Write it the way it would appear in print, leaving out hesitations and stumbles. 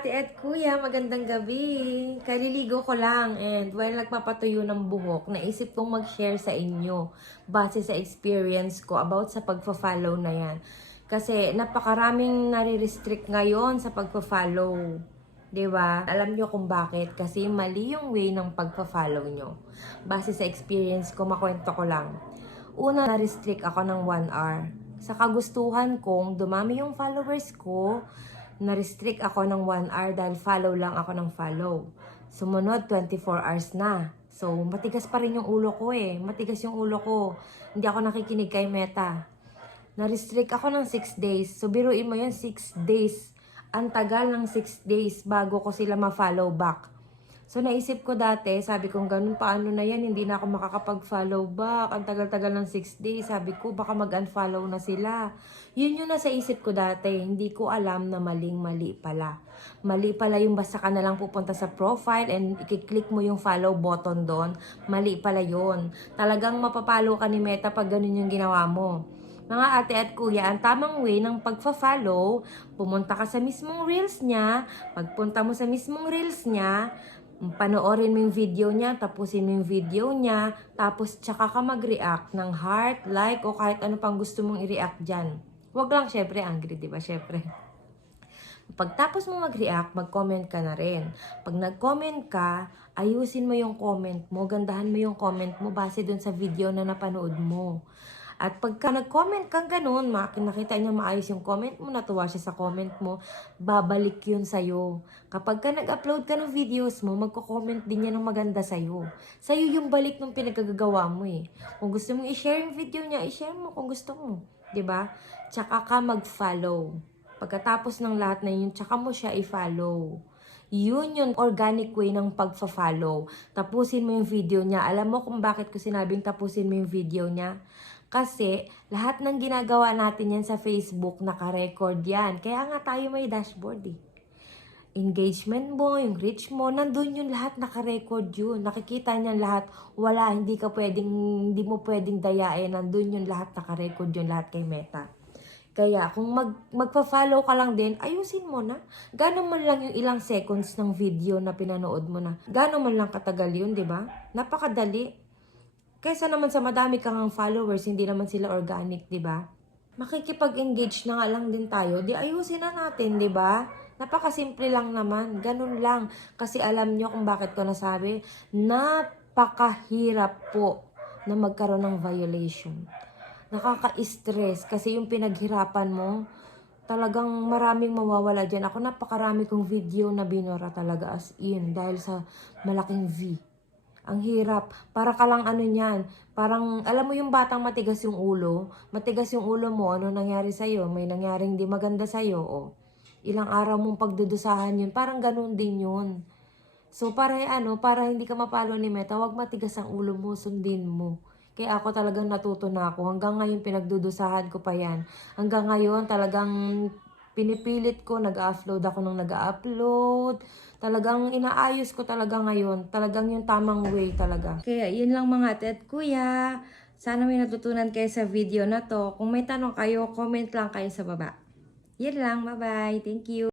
ate at kuya, magandang gabi. Kaliligo ko lang and while nagpapatuyo ng buhok, naisip kong mag-share sa inyo base sa experience ko about sa pagpa-follow na yan. Kasi napakaraming nare-restrict ngayon sa pagpa-follow. 'Di ba? Alam nyo kung bakit? Kasi mali yung way ng pagpa-follow nyo. Base sa experience ko, makwento ko lang. Una, na-restrict ako ng 1 hour. Sa kagustuhan kong dumami yung followers ko, na-restrict ako ng 1 hour dahil follow lang ako ng follow. Sumunod, 24 hours na. So, matigas pa rin yung ulo ko eh. Matigas yung ulo ko. Hindi ako nakikinig kay Meta. Na-restrict ako ng 6 days. So, biruin mo yan, 6 days. Ang tagal ng 6 days bago ko sila ma-follow back. So, naisip ko dati, sabi kong ganun, paano na yan, hindi na ako makakapag-follow back. Ang tagal-tagal ng 6 days. Sabi ko, baka mag-unfollow na sila. Yun yung nasa isip ko dati. Hindi ko alam na maling-mali pala. Mali pala yung basta ka na lang pupunta sa profile and i-click mo yung follow button doon. Mali pala yun. Talagang mapapalo ka ni Meta pag ganun yung ginawa mo. Mga ate at kuya, ang tamang way ng pagfa-follow, pumunta ka sa mismong reels niya. Pagpunta mo sa mismong reels niya, panoorin mo yung video niya, tapusin mo yung video niya, tapos tsaka ka mag-react ng heart, like, o kahit ano pang gusto mong i-react dyan. Huwag lang syempre angry, di ba? Syempre. Pagtapos mo mag-react, mag-comment ka na rin. Pag nag-comment ka, ayusin mo yung comment mo, gandahan mo yung comment mo base dun sa video na napanood mo. At pagka nag-comment kang ganun, nakita niya maayos yung comment mo, natuwa siya sa comment mo, babalik yun sa'yo. Kapag ka nag-upload ka ng videos mo, magko-comment din yan ng maganda sa'yo. Sa'yo yung balik ng pinagagagawa mo eh. Kung gusto mong i-share yung video niya, i-share mo kung gusto mo. 'Di ba? Tsaka ka mag-follow. Pagkatapos ng lahat na yun, tsaka mo siya i-follow. Yun yung organic way ng pagfa-follow. Tapusin mo yung video niya. Alam mo kung bakit ko sinabing tapusin mo yung video niya? Kasi lahat ng ginagawa natin yan sa Facebook, naka-record yan. Kaya nga tayo may dashboard eh. Engagement mo, yung reach mo, nandun yung lahat, naka-record yun. Nakikita niyan lahat. Wala, hindi mo pwedeng dayain. Nandun yung lahat, naka-record yun lahat kay Meta. Kaya kung magpa-follow ka lang din, ayusin mo na. Gano'n man lang yung ilang seconds ng video na pinanood mo na. Gano'n man lang katagal yun, di ba? Napakadali. Kaysa naman sa madami kang followers, hindi naman sila organic, di ba? Makikipag-engage na nga lang din tayo, di ayusin na natin, di ba? Napakasimple lang naman, ganun lang. Kasi alam nyo kung bakit ko nasabi, napakahirap po na magkaroon ng violation. Nakaka-stress kasi yung pinaghirapan mo, talagang maraming mawawala dyan. Ako napakarami kong video na binura talaga as in dahil sa malaking V. Ang hirap. Para ka lang ano niyan. Parang, alam mo yung batang matigas yung ulo? Matigas yung ulo mo, ano nangyari sa'yo? May nangyaring di maganda sa'yo, o. Ilang araw mong pagdudusahan yun. Parang ganun din yun. So, para hindi ka mapalo ni Meta, wag matigas ang ulo mo, sundin mo. Kaya ako talagang natuto na ako. Hanggang ngayon, pinagdudusahan ko pa yan. Hanggang ngayon, talagang pinipilit ko, nag-upload ako nung nag-upload. Talagang inaayos ko talaga ngayon. Talagang yung tamang way talaga. Kaya yun lang mga ate at kuya. Sana may natutunan kayo sa video na to. Kung may tanong kayo, comment lang kayo sa baba. Yun lang. Bye-bye. Thank you.